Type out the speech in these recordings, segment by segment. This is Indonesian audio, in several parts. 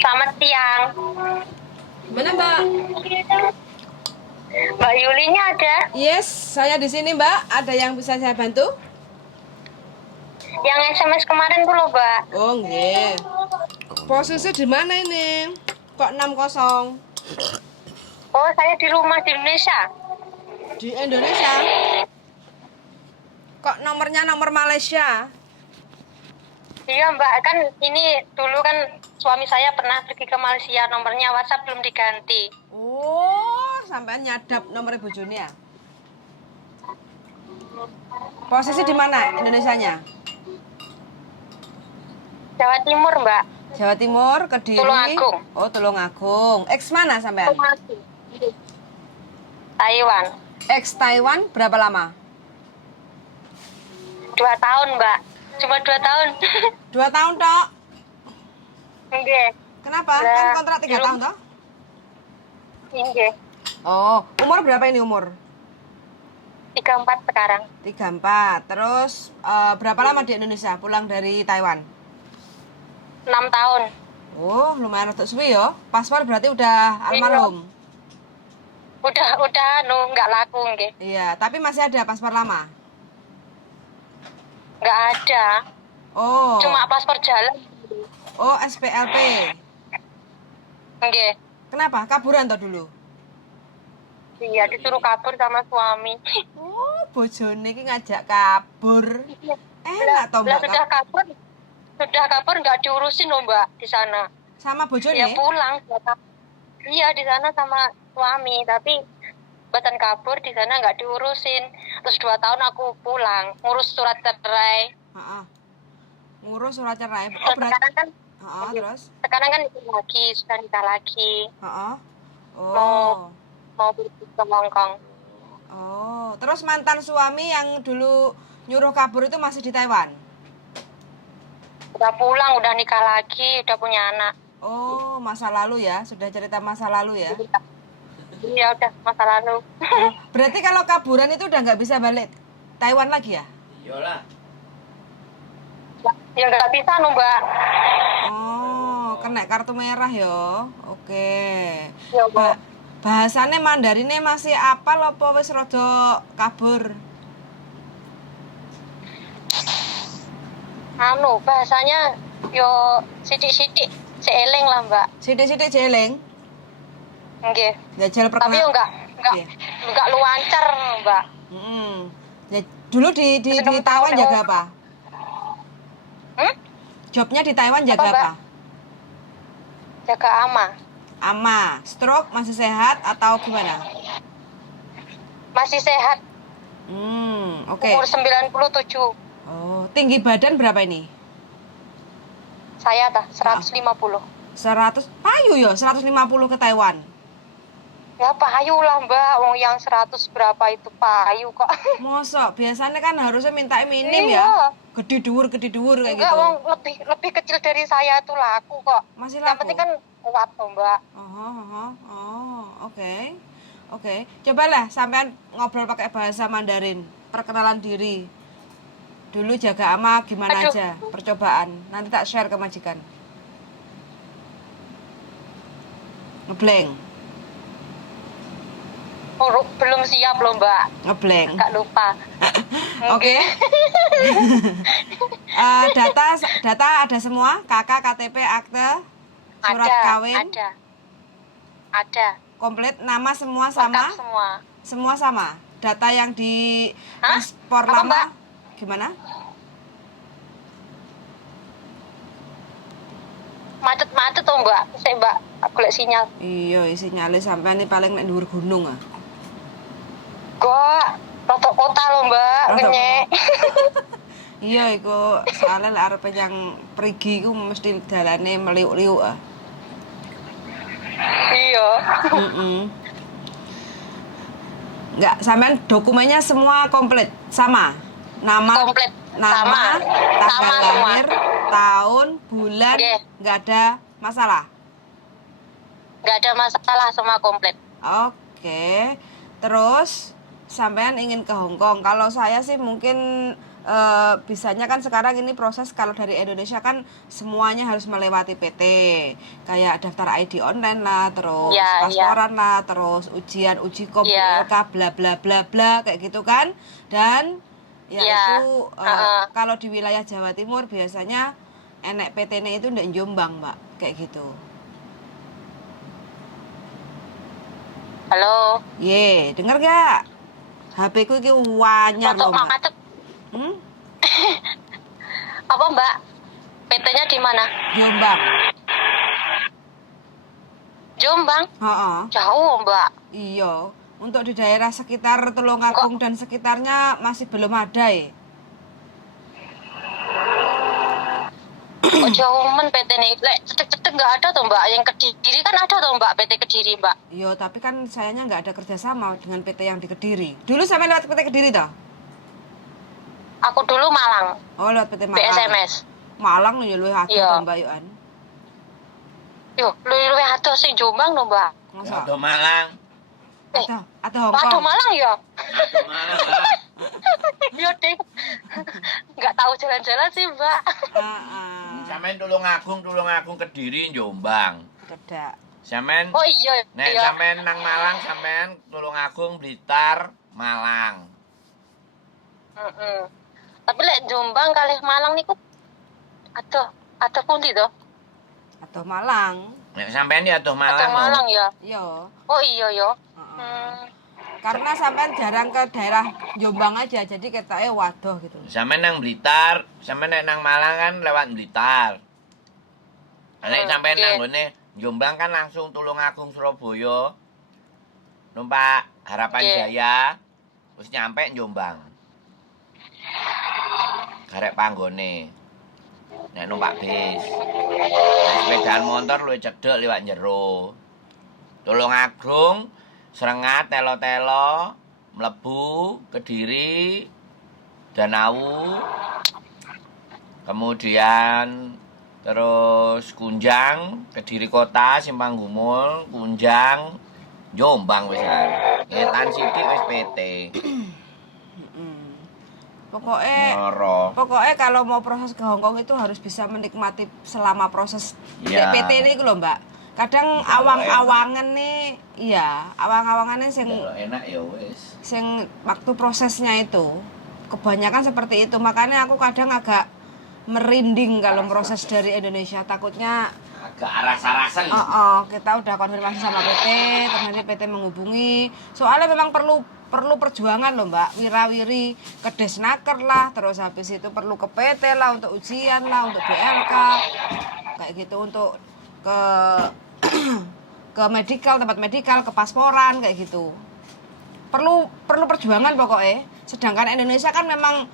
Selamat siang. Mana Mbak? Mbak Yulinya ada? Yes, saya di sini Mbak. Ada yang bisa saya bantu? Yang SMS kemarin tuh loh, Mbak. Oh, nggih. Posisi di mana ini? Kok 60? Oh, saya di rumah di Indonesia. Di Indonesia? Kok nomornya nomor Malaysia? Iya, Mbak. Kan ini dulu kan suami saya pernah pergi ke Malaysia. Nomornya WhatsApp belum diganti. Oh, sampai nyadap nomor Ibu Juni ya? Posisi di mana Indonesianya? Jawa Timur, Mbak. Jawa Timur, Kediri. Tulungagung. Oh, Tulungagung. Ex mana sampean? Taiwan. Ex Taiwan berapa lama? 2 tahun, Mbak. Cuma 2 tahun. 2 tahun, Tok. Enggak. Kenapa? Lah, Kan kontrak 3 tahun, Tok? Enggak. Oh, umur berapa ini umur? 34 sekarang. 34. Terus berapa lama di Indonesia pulang dari Taiwan? 6 tahun. Oh, lumayan untuk suwi ya. Paspor berarti udah almarhum. Udah nggak laku nggih. Iya, tapi masih ada paspor lama. Nggak ada. Oh. Cuma paspor jalan. Oh, SPLP. Nggih. Kenapa? Kaburan toh dulu? Iya, disuruh kabur sama suami. Oh, bojone iki ngajak kabur. Enak toh, Lah Mbak. sudah kabur nggak diurusin loh, Mbak, di sana. Sama bojone? Ya pulang. Iya, di sana sama suami, tapi batan kabur di sana nggak diurusin. Terus 2 tahun aku pulang, ngurus surat cerai. Heeh. Ngurus surat cerai. Oh, Terus berarti sekarang kan terus? sekarang kan sudah nikah lagi. Heeh. Oh. Mau pergi ke Hongkong. Oh, terus mantan suami yang dulu nyuruh kabur itu masih di Taiwan? Udah pulang, udah nikah lagi, udah punya anak. Oh, masa lalu ya? Sudah cerita masa lalu ya? Iya, udah masa lalu. Berarti kalau kaburan itu udah nggak bisa balik Taiwan lagi ya? Iyalah. Ya nggak bisa loh, Mbak. Oh, kena kartu merah ya? Oke. Ya, Mbak. Bahasannya Mandarinnya masih apal apa wis rada kabur? Bahasanya yo sidik-sidik seeleng lah, Mbak. Sithik-sithik jeling. Nggih. Jajal Tapi perkenal. yo Iya. enggak luancar, Mbak. Ya, dulu di Taiwan jaga apa? Jobnya di Taiwan jaga Apa, Mbak? apa? Jaga ama. Ama, stroke masih sehat atau gimana? Masih sehat. Oke. Umur 97. Oh, tinggi badan berapa ini? Saya 150. 100, payu ya 150 ke Taiwan. Ya payu lah, Mbak. Wong yang 100 berapa itu payu kok. Mosok, biasanya kan harusnya minta minim Iya. ya. Gede dhuwur kayak Enggak, gitu. wong lebih kecil dari saya itu laku kok. Masih Yang laku? penting kan kuat loh, Mbak. Oh, oke. Oke, cobalah sampean ngobrol pakai bahasa Mandarin. Perkenalan diri. Dulu jaga ama gimana Aduh. aja percobaan. Nanti tak share ke majikan. Ngeblank. Oh, belum siap loh, Mbak. Ngeblank. Enggak lupa. Oke. Data ada semua, KK, KTP, akte, surat kawin, Ada. komplit, nama semua sama. Lengkap semua. Semua sama. Data yang di Hah? paspor Apa, lama Mbak? gimana? Macet tuh, Mbak. Saya, Mbak, golek sinyal. Iya, sinyalnya sampai ini paling nek dhuwur gunung ah. Kok rotok kota loh, Mbak. Rotok Kenyek. Iya, iku soalnya lek arep yang perigi iku mesti dalane meliuk-liuk ah. Iya. Enggak, sampean dokumennya semua komplit, sama. Nama, Komplit. nama, Sama. tanggal Sama semua. lahir, tahun, bulan, Oke. enggak ada masalah. Nggak ada masalah, semua komplit. Oke. Terus sampean ingin ke Hong Kong. Kalau saya sih mungkin bisanya kan sekarang ini proses kalau dari Indonesia kan semuanya harus melewati PT, kayak daftar ID online lah, terus Ya, pasporan lah, terus ujian uji kom Ya. BLK bla bla bla bla kayak gitu kan. Dan ya Ya. itu kalau di wilayah Jawa Timur biasanya enek PT-nya itu ndek Jombang, Mbak, kayak gitu. Halo. Ye, denger gak? HP ku iki wanyar Untuk loh, Mbak. macet. Hmm? Apa Mbak? PT-nya di mana? Jombang. Jombang. Heeh. Jauh Mbak. Iya, untuk di daerah sekitar Tulungagung dan sekitarnya masih belum ada ya. Kok jauh men PT nih? Lek cetek-cetek nggak ada tuh Mbak. Yang Kediri kan ada tuh Mbak, PT Kediri Mbak. Iya, tapi kan sayangnya nggak ada kerjasama dengan PT yang di Kediri. Dulu sampai lewat PT Kediri toh? Aku dulu Malang, Oh, lewat PT Malang. BSMS. Malang nih luwih akeh Iya. toh, Mbak Yohan. Yo, luwih adoh sing Jombang lho Mbak. Masa? Atau Malang. Atau Hongkong. Waduh Malang ya. Atau Malang lah. Yo ding. Nggak tahu jalan-jalan sih Mbak. Sampeyan Tulungagung Kediri Jombang. Kedak. Sampeyan Oh iya. nek Iya. sampeyan nang Malang sampeyan Tulungagung Blitar Malang. Mm-mm. Tapi lek Jombang kalih Malang niku ada pundi to? Atau Malang. Nek sampeyan ya atuh Ada Malang. Malang ya. Iya. Oh iya ya. Heeh. Karena sampean jarang ke daerah Jombang aja, jadi ketake waduh gitu. Sampeyan nang Blitar, sampeyan nek nang Malang kan lewat Blitar. Nek sampeyan oke. nang gone Jombang kan langsung Tulungagung Surabaya. Numpak Harapan Oke. Jaya. Terus nyampe Jombang. Garek panggone. Nek numpak bis. Nek sepedaan motor luwih cedhek liwat njero. Tulungagung, Srengat, Telo-telo, mlebu Kediri, Danau. Kemudian terus Kunjang, Kediri Kota, Simpang Gumul, Kunjang, Jombang wis kan. Ngetan sithik wis PT. Pokoknya kalau mau proses ke Hongkong itu harus bisa menikmati selama proses Iya. PT ini lho, Mbak. Kadang awang-awangan nih, iya, awang-awangannya Kalau enak ya wis. sing waktu prosesnya itu kebanyakan seperti itu. Makanya aku kadang agak merinding kalau proses dari Indonesia, takutnya Agak aras-arasan. kita udah konfirmasi sama PT, terus nanti PT menghubungi. Soalnya memang perlu perjuangan loh Mbak, wirawiri ke Desnaker lah, terus habis itu perlu ke PT lah untuk ujian lah, untuk BLK, kayak gitu, untuk ke ke medikal, tempat medikal, ke pasporan kayak gitu. Perlu perjuangan pokoknya. Sedangkan Indonesia kan memang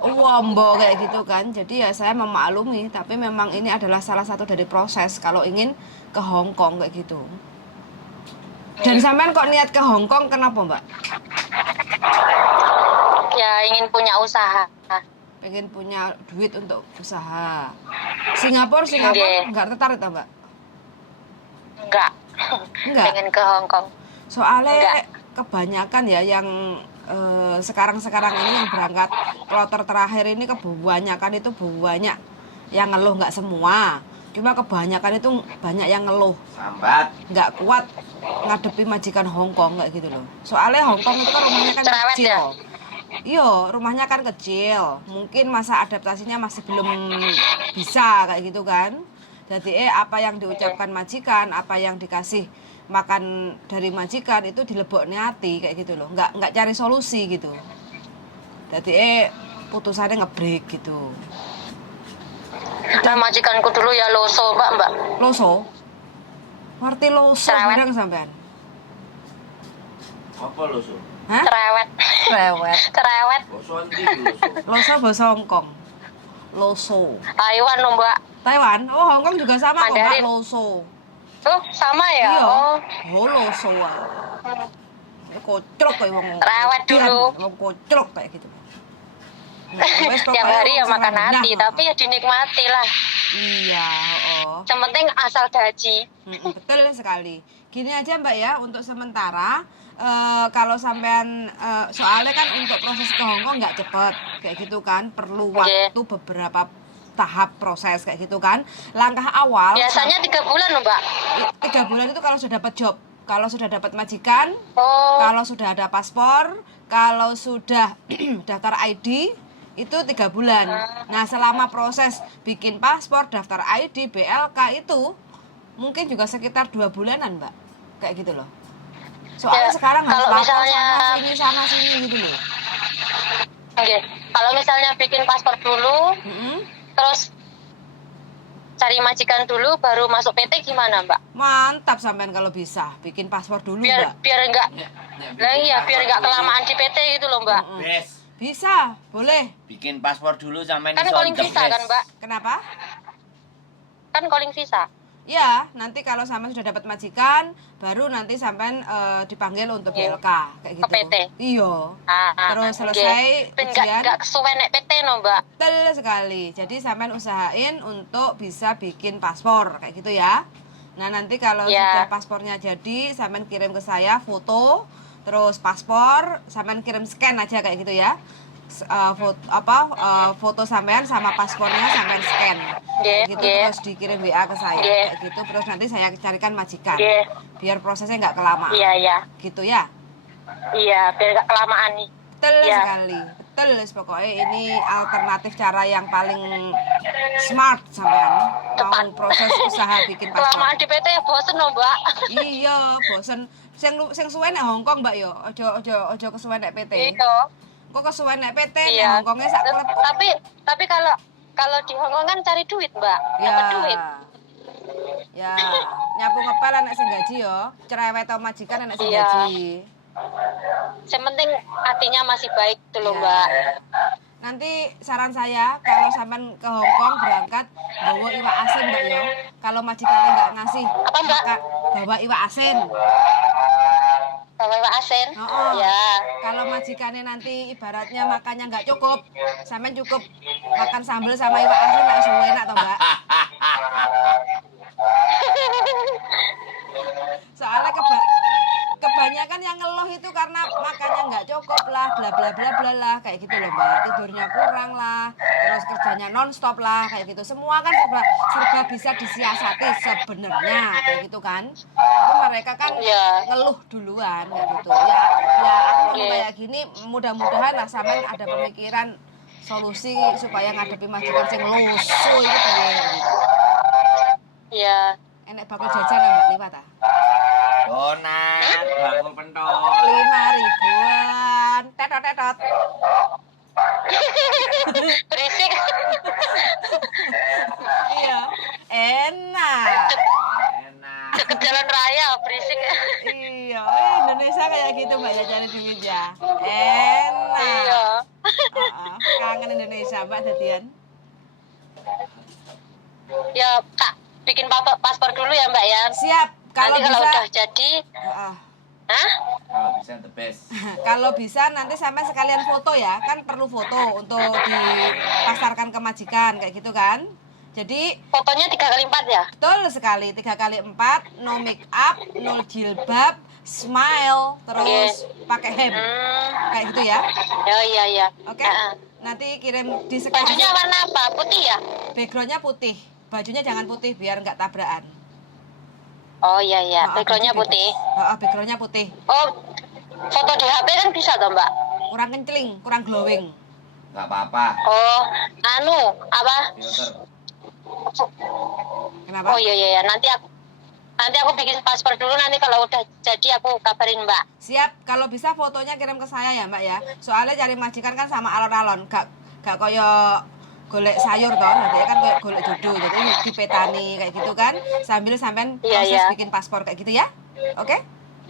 wombo kayak gitu kan. Jadi ya saya memaklumi, tapi memang ini adalah salah satu dari proses kalau ingin ke Hongkong kayak gitu. Dan sampean kok niat ke Hongkong kenapa, Mbak? Ya ingin punya usaha. Pengen punya duit untuk usaha. Singapura Oke. nggak tertarik ta, Mbak? Enggak. Enggak. Pengen ke Hongkong. Soalnya Enggak. kebanyakan ya yang sekarang ini yang berangkat kloter terakhir ini kebanyakan itu banyak yang ngeluh, nggak semua. Cuma kebanyakan itu banyak yang ngeluh. Sambat. Nggak kuat ngadepi majikan Hongkong kayak gitu loh. Soalnya Hongkong itu kan rumahnya kan Cerewet kecil. ya? Iya, rumahnya kan kecil. Mungkin masa adaptasinya masih belum bisa kayak gitu kan. Jadi apa yang diucapkan majikan, apa yang dikasih makan dari majikan itu dileboknya hati kayak gitu loh. Nggak cari solusi gitu. Jadi putusannya ngebreak gitu. Nah, majikanku dulu ya loso, Mbak. Loso? Ngerti loso Cerewet. bareng sampean? Apa lo so? Hah? Cerewet. Cerewet. Cerewet. Boso ndi lo so? Loso bahasa Hongkong. Loso. Taiwan loh, Mbak. Taiwan? Oh, Hongkong juga sama kok, Mbak. Mandarin. Loso. Oh, sama ya? Iya. Oh. Oh, loso ah. Kocrok kayak wong. Cerewet dulu. Wong kocrok kayak gitu. Tiap hari ya makan hati, tapi ya dinikmati lah. Iya, oh. Yang penting asal gaji. Betul sekali. Gini aja Mbak ya, untuk sementara kalau sampean soalnya kan untuk proses ke Hongkong nggak cepet kayak gitu kan, perlu Oke. waktu beberapa tahap proses kayak gitu kan. Langkah awal Biasanya 3 bulan loh, Mbak. 3 bulan itu kalau sudah dapat job, kalau sudah dapat majikan, Oh, kalau sudah ada paspor, kalau sudah daftar ID itu 3 bulan. Nah, selama proses bikin paspor, daftar ID, BLK itu mungkin juga sekitar 2 bulanan, Mbak. Kayak gitu loh. Soalnya Ya, sekarang harus kalau lapor misalnya- sana sini gitu loh. oke. Kalau misalnya bikin paspor dulu, Mm-mm. terus cari majikan dulu, baru masuk PT gimana, Mbak? Mantap sampean kalau bisa bikin paspor dulu, Mbak. Biar enggak, nah iya, biar enggak kelamaan di PT gitu loh, Mbak. Bes. Bisa, boleh. Bikin paspor dulu sampai Kan calling visa kan, Mbak? Kenapa? Kan calling visa. Ya, nanti kalau sampean sudah dapat majikan, baru nanti sampean dipanggil untuk Iya. BLK kayak gitu. Ke PT. Iya. Terus selesai ujian. Enggak kesuwen nek PT no, Mbak. Betul sekali. Jadi sampean usahain untuk bisa bikin paspor kayak gitu ya. Nah, nanti kalau Ya. sudah paspornya jadi, sampean kirim ke saya foto, terus paspor, sampean kirim scan aja kayak gitu ya. Foto sampean sama paspornya sampean scan. Kayak gitu Nggih. terus dikirim WA ke saya Nggih. kayak gitu, terus nanti saya carikan majikan. Nggih. Biar prosesnya nggak kelamaan. Iya, iya. Gitu ya. Iya, biar enggak kelamaan nih. Betul Ya. sekali. Betul, pokoknya ini alternatif cara yang paling smart sampean mau proses usaha bikin paspor. Kelamaan di PT ya bosen no, Mbak. Iya, bosen. Sing suwe nek Hongkong, Mbak yo. Ojo kesuwen nek PT. Iya. Kok kesuwen nek PT nek Iya. Hongkongnya sak klep. Tapi kalau di Hongkong kan cari duit, Mbak. Ya. Dapat duit. Ya, nyapu ngepel anak sing gaji yo. Cerewet atau majikan anak sing Iya. gaji. Yang penting hatinya masih baik tuh loh, Iya. Mbak. Nanti saran saya kalau sampean ke Hongkong berangkat bawa iwak asin, Mbak yo. Kalau majikannya nggak ngasih, Apa, Mbak? maka bawa iwak asin. Bawa asin. Oh, Ya. kalau majikannya nanti ibaratnya makannya nggak cukup, sampean cukup makan sambal sama iwak asin langsung enak toh, Mbak. Soalnya kebanyakan yang ngeluh itu karena makannya nggak cukup lah, bla bla bla bla lah, kayak gitu loh, Mbak. Tidurnya kurang lah, terus kerjanya nonstop lah, kayak gitu. Semua kan serba bisa disiasati sebenarnya, kayak gitu kan. Tapi mereka kan Iya. ngeluh duluan, kayak gitu. Ya aku ngomong Iya. kayak gini, mudah-mudahan lah sampean ada pemikiran solusi supaya ngadepi majikan sing lusuh itu piye gitu. Iya. Enek bakul jajan ya, Mbak, liwat ah. Donat, bakul pentol. 5.000-an. Tetot. Berisik. Iya. Enak. Enak. Deket jalan raya berisik. Iya, Indonesia kayak gitu Mbak jajanan duit ya. Enak. Iya. Heeh, kangen Indonesia Mbak dadian. Ya, Kak, bikin paspor dulu ya, Mbak ya. Siap. Kalau Nanti kalau bisa. udah jadi, Heeh. hah? Kalau bisa the best. Kalau bisa nanti sampai sekalian foto ya, kan perlu foto untuk dipasarkan ke majikan kayak gitu kan. Jadi Fotonya 3x4 ya? betul sekali 3x4, no make up, no jilbab, smile, terus pakai hem kayak gitu ya. Oh iya iya. Oke. Heeh. Nanti kirim di Bajunya sekitar warna apa? Putih ya? backgroundnya putih, bajunya jangan putih biar nggak tabrakan. Oh iya iya. Maaf, Backgroundnya baju putih. bebas. Backgroundnya putih. Oh, foto di HP kan bisa toh, Mbak? Kurang kencling, kurang glowing. Nggak apa-apa. Oh, anu apa? Filter. Kenapa? Oh iya iya iya. Nanti aku bikin paspor dulu, nanti kalau udah jadi aku kabarin, Mbak. Siap, kalau bisa fotonya kirim ke saya ya Mbak ya. Soalnya cari majikan kan sama alon-alon, gak koyo golek sayur toh, nanti kan kayak golek jodoh, jadi dipetani kayak gitu kan. Sambil sampean Iya, proses iya. bikin paspor kayak gitu ya. Oke?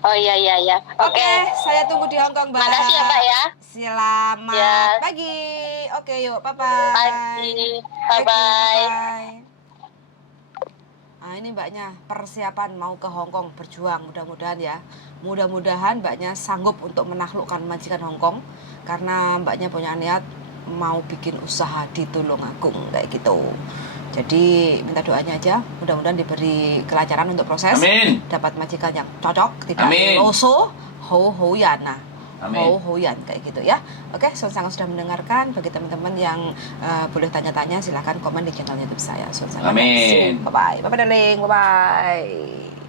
Oh iya iya iya. Oke, saya tunggu di Hongkong, Mbak. Makasih ya, Mbak ya. Selamat Ya. pagi. Oke, yuk, bye-bye. Pagi. Bye-bye. Nah, ini Mbaknya persiapan mau ke Hongkong berjuang, mudah-mudahan ya. Mudah-mudahan Mbaknya sanggup untuk menaklukkan majikan Hongkong karena Mbaknya punya niat mau bikin usaha di Tulungagung kayak gitu. Jadi minta doanya aja, mudah-mudahan diberi kelancaran untuk proses. Amin. Dapat majikan yang cocok, tidak Amin. loso, Hohoyana. Amin. Hohoyan kayak gitu ya. Oke, Sonsangan sudah mendengarkan. Bagi teman-teman yang boleh tanya-tanya silahkan komen di channel YouTube saya. Sonsangan. Amin. Bye bye. Bye bye darling. Bye bye.